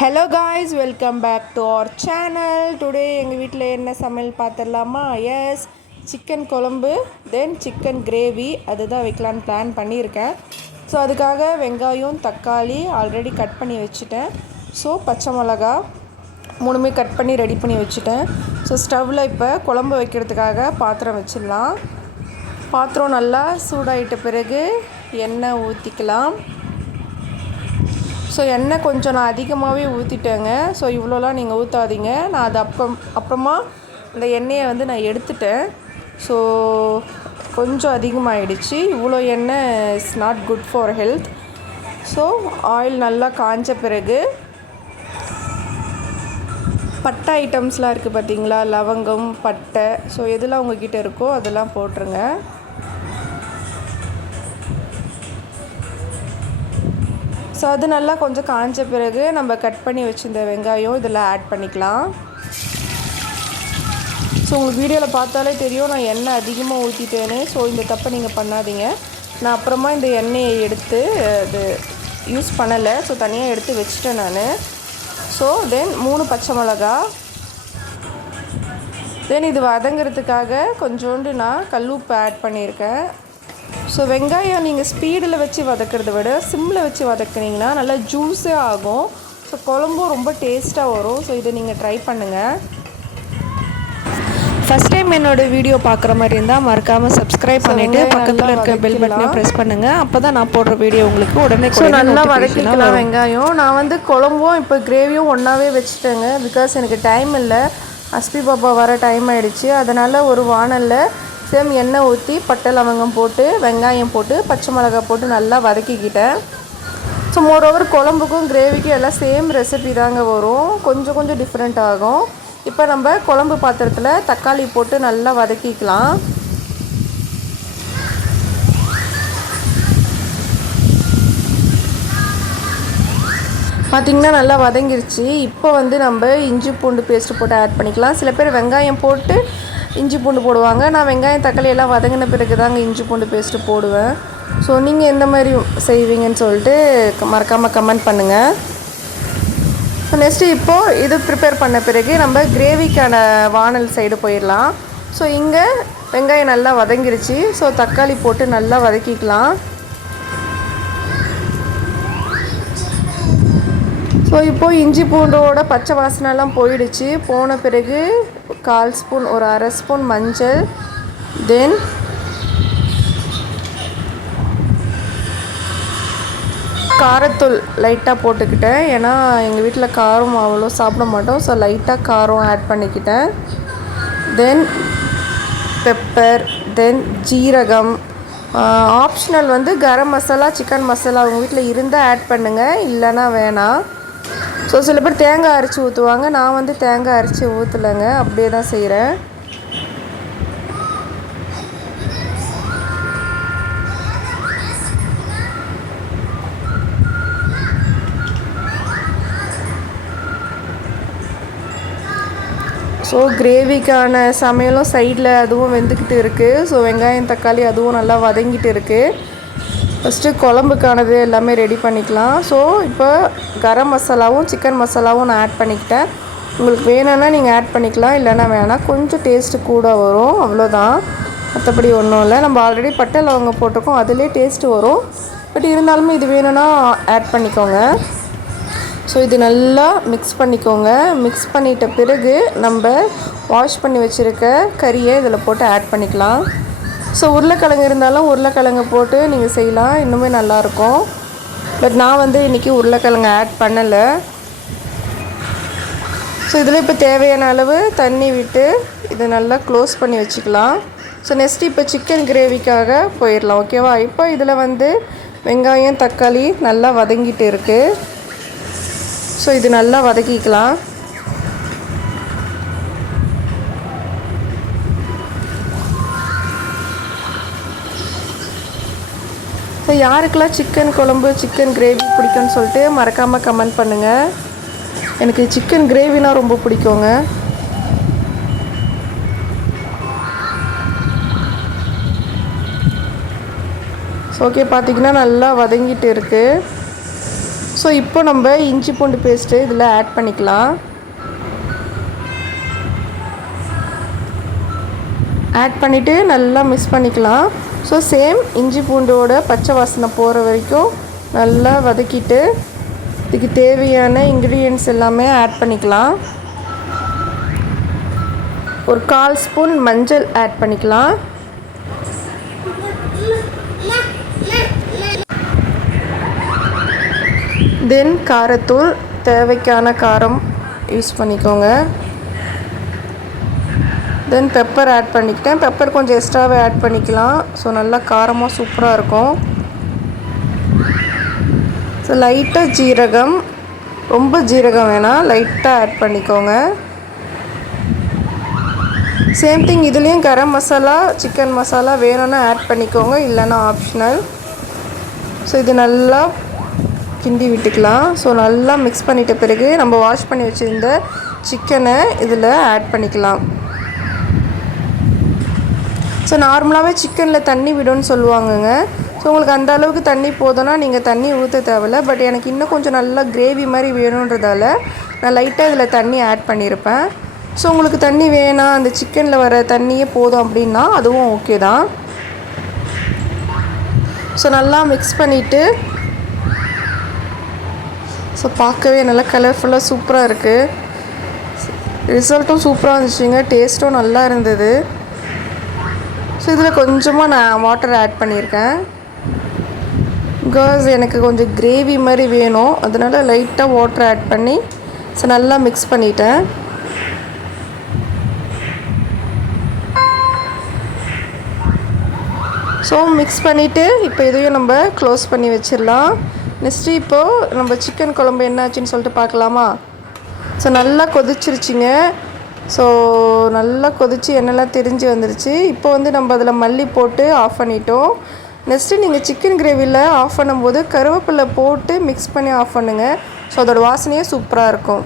Hello guys, welcome back to our channel. Today எங்கள் வீட்டில் என்ன சமையல் பார்த்துடலாமா? எஸ், சிக்கன் குழம்பு, தென் சிக்கன் கிரேவி அதுதான் வைக்கலான்னு பிளான் பண்ணியிருக்கேன். ஸோ அதுக்காக வெங்காயம், தக்காளி ஆல்ரெடி கட் பண்ணி வச்சுட்டேன். ஸோ பச்சை மிளகா மூணுமே கட் பண்ணி ரெடி பண்ணி வச்சுட்டேன். ஸோ ஸ்டவ்வில் இப்போ குழம்பு வைக்கிறதுக்காக பாத்திரம் வச்சிடலாம். பாத்திரம் நல்லா சூடாயிட்ட பிறகு எண்ணெய் ஊற்றிக்கலாம். ஸோ எண்ணெய் கொஞ்சம் நான் அதிகமாகவே ஊற்றிட்டேங்க. ஸோ இவ்வளோலாம் நீங்கள் ஊற்றாதீங்க. நான் அது அப்புறமா இந்த எண்ணெயை நான் எடுத்துட்டேன். ஸோ கொஞ்சம் அதிகமாகிடுச்சு. இவ்வளோ எண்ணெய் is not good for health. So oil நல்லா காஞ்ச பிறகு பட்டை ஐட்டம்ஸ்லாம் இருக்குது பார்த்தீங்களா, லவங்கம், பட்டை, ஸோ எதெல்லாம் உங்ககிட்ட இருக்கோ அதெல்லாம் போட்டுருங்க. ஸோ அது நல்லா கொஞ்சம் காஞ்ச பிறகு நம்ம கட் பண்ணி வச்சுருந்த வெங்காயம் இதில் ஆட் பண்ணிக்கலாம். ஸோ உங்களுக்கு வீடியோவில் பார்த்தாலே தெரியும் நான் எண்ணெய் அதிகமாக ஊற்றிட்டேன்னு. ஸோ இந்த தப்பை நீங்கள் பண்ணாதீங்க. நான் அப்புறமா இந்த எண்ணெயை எடுத்து அது யூஸ் பண்ணலை. ஸோ தனியாக எடுத்து வச்சுட்டேன் நான். ஸோ தென் 3 பச்சை மிளகா. தென் இது வதங்கிறதுக்காக கொஞ்சோண்டு நான் கல்லுப்பு ஆட் பண்ணியிருக்கேன். ஸோ வெங்காயம் நீங்கள் ஸ்பீடில் வச்சு வதக்கிறத விட சிம்மில் வச்சு வதக்குனிங்கன்னா நல்லா ஜூஸே ஆகும். ஸோ குழம்பும் ரொம்ப டேஸ்ட்டாக வரும். ஸோ இதை நீங்கள் ட்ரை பண்ணுங்கள். ஃபஸ்ட் டைம் என்னோடய வீடியோ பார்க்குற மாதிரி இருந்தால் மறக்காமல் சப்ஸ்கிரைப் பண்ணிவிட்டு பக்கத்தில் இருக்க பெல் பட்டனை ப்ரெஸ் பண்ணுங்கள். அப்போ தான் நான் போடுற வீடியோ உங்களுக்கு உடனே நல்லா வதக்கிக்கலாம். வெங்காயம் நான் குழம்பும் இப்போ கிரேவியும் ஒன்றாவே வச்சுட்டேங்க. பிகாஸ் எனக்கு டைம் இல்லை. அஸ்பி பாப்பா வர டைம் ஆகிடுச்சு. அதனால் ஒரு வானலில் சேம் எண்ணெய் ஊற்றி பட்டை லவங்கம் போட்டு வெங்காயம் போட்டு பச்சை மிளகாய் போட்டு நல்லா வதக்கிக்கிட்டேன். ஸோ மோரோவர் குழம்புக்கும் கிரேவிக்கும் எல்லாம் சேம் ரெசிபி தாங்க வரும். கொஞ்சம் கொஞ்சம் டிஃப்ரெண்ட் ஆகும். இப்போ நம்ம குழம்பு பாத்திரத்தில் தக்காளி போட்டு நல்லா வதக்கிக்கலாம். பார்த்திங்கன்னா நல்லா வதங்கிருச்சு. இப்போ நம்ம இஞ்சி பூண்டு பேஸ்ட்டு போட்டு ஆட் பண்ணிக்கலாம். சில பேர் வெங்காயம் போட்டு இஞ்சி பூண்டு போடுவாங்க. நான் வெங்காயம் தக்காளி எல்லாம் வதங்கின பிறகு தாங்க இஞ்சி பூண்டு பேஸ்ட்டு போடுவேன். ஸோ நீங்கள் எந்த மாதிரி செய்வீங்கன்னு சொல்லிட்டு மறக்காமல் கமெண்ட் பண்ணுங்கள். ஸோ நெக்ஸ்ட்டு இப்போது இது ப்ரிப்பேர் பண்ண பிறகு நம்ம கிரேவிக்கான வானல் சைடு போயிடலாம். ஸோ இங்கே வெங்காயம் நல்லா வதங்கிருச்சு. ஸோ தக்காளி போட்டு நல்லா வதக்கிக்கலாம். ஸோ இப்போது இஞ்சி பூண்டோட பச்சை வாசனைலாம் போயிடுச்சு. போன பிறகு 1/4 ஸ்பூன் ஒரு 1/2 ஸ்பூன் மஞ்சள், தென் காரத்தூள் லைட்டாக போட்டுக்கிட்டேன். ஏன்னா எங்கள் வீட்டில் காரம் அவ்வளோ சாப்பிட மாட்டோம். ஸோ லைட்டாக காரம் ஆட் பண்ணிக்கிட்டேன். தென் பெப்பர், தென் ஜீரகம். ஆப்ஷனல் கரம் மசாலா, சிக்கன் மசாலா உங்கள் வீட்டில் இருந்தால் ஆட் பண்ணுங்கள், இல்லைன்னா வேணாம். ஸோ சில பேர் தேங்காய் அரைச்சி ஊற்றுவாங்க. நான் தேங்காய் அரைச்சி ஊற்றலைங்க, அப்படியே தான் செய்கிறேன். ஸோ கிரேவிக்கான சமையலும் சைடில் அதுவும் வெந்துக்கிட்டு இருக்குது. ஸோ வெங்காயம் தக்காளி அதுவும் நல்லா வதங்கிட்டு இருக்குது. ஃபஸ்ட்டு குழம்புக்கானது எல்லாமே ரெடி பண்ணிக்கலாம். ஸோ இப்போ கரம் மசாலாவும் சிக்கன் மசாலாவும் நான் ஆட் பண்ணிக்கிட்டேன். உங்களுக்கு வேணும்னா நீங்கள் ஆட் பண்ணிக்கலாம், இல்லைன்னா வேணாம். கொஞ்சம் டேஸ்ட்டு கூட வரும், அவ்வளோதான். மற்றபடி ஒன்றும் இல்லை. நம்ம ஆல்ரெடி பட்டை லவங்கம் போட்டிருக்கோம், அதிலே டேஸ்ட்டு வரும். பட் இருந்தாலுமே இது வேணும்னா ஆட் பண்ணிக்கோங்க. ஸோ இது நல்லா மிக்ஸ் பண்ணிக்கோங்க. மிக்ஸ் பண்ணிட்ட பிறகு நம்ம வாஷ் பண்ணி வச்சுருக்க கறியை இதில் போட்டு ஆட் பண்ணிக்கலாம். ஸோ உருளைக்கிழங்கு இருந்தாலும் உருளைக்கிழங்கு போட்டு நீங்கள் செய்யலாம், இன்னுமே நல்லாயிருக்கும். பட் நான் இன்றைக்கி உருளைக்கிழங்கு ஆட் பண்ணலை. ஸோ இதில் இப்போ தேவையான அளவு தண்ணி விட்டு இதை நல்லா க்ளோஸ் பண்ணி வச்சுக்கலாம். ஸோ நெக்ஸ்ட்டு இப்போ சிக்கன் கிரேவிக்காக போயிடலாம், ஓகேவா? இப்போ இதில் வெங்காயம் தக்காளி நல்லா வதங்கிட்டு இருக்குது. ஸோ இது நல்லா வதக்கிக்கலாம். ஸோ யாருக்கெல்லாம் சிக்கன் குழம்பு, சிக்கன் கிரேவி பிடிக்கும்னு சொல்லிட்டு மறக்காமல் கமெண்ட் பண்ணுங்கள். எனக்கு சிக்கன் கிரேவினா ரொம்ப பிடிக்குங்க. ஸோ ஓகே, பார்த்திங்கன்னா நல்லா வதங்கிட்டு இருக்குது. ஸோ இப்போ நம்ம இஞ்சி பூண்டு பேஸ்ட்டு இதில் ஆட் பண்ணிக்கலாம். ஆட் பண்ணிவிட்டு நல்லா மிக்ஸ் பண்ணிக்கலாம். ஸோ சேம் இஞ்சி பூண்டோட பச்சை வாசனை போகிற வரைக்கும் நல்லா வதக்கிட்டு இதுக்கு தேவையான இன்க்ரீடியன்ட்ஸ் எல்லாமே ஆட் பண்ணிக்கலாம். ஒரு 1/4 ஸ்பூன் மஞ்சள் ஆட் பண்ணிக்கலாம். தென் காரத்தூள், தேவைக்கான காரம் யூஸ் பண்ணிக்கோங்க. தென் பெப்பர் ஆட் பண்ணிக்கிட்டேன். பெப்பர் கொஞ்சம் எக்ஸ்ட்ராவே ஆட் பண்ணிக்கலாம். ஸோ நல்லா காரமாக சூப்பராக இருக்கும். ஸோ லைட்டாக ஜீரகம், ரொம்ப ஜீரகம் வேணாம், லைட்டாக ஆட் பண்ணிக்கோங்க. சேம் திங் இதுலேயும் கரம் மசாலா, சிக்கன் மசாலா வேணும்னா ஆட் பண்ணிக்கோங்க, இல்லைன்னா ஆப்ஷனல். ஸோ இது நல்லா கிண்டி விட்டுக்கலாம். ஸோ நல்லா மிக்ஸ் பண்ணிட்ட பிறகு நம்ம வாஷ் பண்ணி வச்சுருந்த சிக்கனை இதில் ஆட் பண்ணிக்கலாம். ஸோ நார்மலாகவே சிக்கனில் தண்ணி விடும்னு சொல்லுவாங்கங்க. ஸோ உங்களுக்கு அந்த அளவுக்கு தண்ணி போதும்னா நீங்கள் தண்ணி ஊற்ற தேவையில்ல. பட் எனக்கு இன்னும் கொஞ்சம் நல்லா கிரேவி மாதிரி வேணுன்றதால நான் லைட்டாக இதில் தண்ணி ஆட் பண்ணியிருப்பேன். ஸோ உங்களுக்கு தண்ணி வேணாம், அந்த சிக்கனில் வர தண்ணியே போதும் அப்படின்னா அதுவும் ஓகே தான். ஸோ நல்லா மிக்ஸ் பண்ணிவிட்டு, ஸோ பார்க்கவே நல்லா கலர்ஃபுல்லாக சூப்பராக இருக்குது. ரிசல்ட்டும் சூப்பராக இருந்துச்சுங்க, டேஸ்ட்டும் நல்லா இருந்தது. ஸோ இதில் கொஞ்சமாக நான் வாட்டர் ஆட் பண்ணியிருக்கேன். பிகாஸ் எனக்கு கொஞ்சம் கிரேவி மாதிரி வேணும், அதனால் லைட்டாக வாட்டர் ஆட் பண்ணி ஸோ நல்லா மிக்ஸ் பண்ணிட்டேன். ஸோ மிக்ஸ் பண்ணிவிட்டு இப்போ இதையும் நம்ம க்ளோஸ் பண்ணி வச்சிடலாம். நெக்ஸ்ட்டு இப்போது நம்ம சிக்கன் குழம்பு என்னாச்சுன்னு சொல்லிட்டு பார்க்கலாமா? ஸோ நல்லா கொதிச்சிருச்சிங்க. ஸோ நல்லா கொதித்து எண்ணெய்லாம் தெரிஞ்சு வந்துருச்சு. இப்போ வந்து நம்ம அதில் மல்லி போட்டு ஆஃப் பண்ணிட்டோம். நெக்ஸ்ட்டு நீங்கள் சிக்கன் கிரேவியில் ஆஃப் பண்ணும்போது கருவேப்பிலை போட்டு மிக்ஸ் பண்ணி ஆஃப் பண்ணுங்கள். ஸோ அதோடய வாசனையே சூப்பராக இருக்கும்.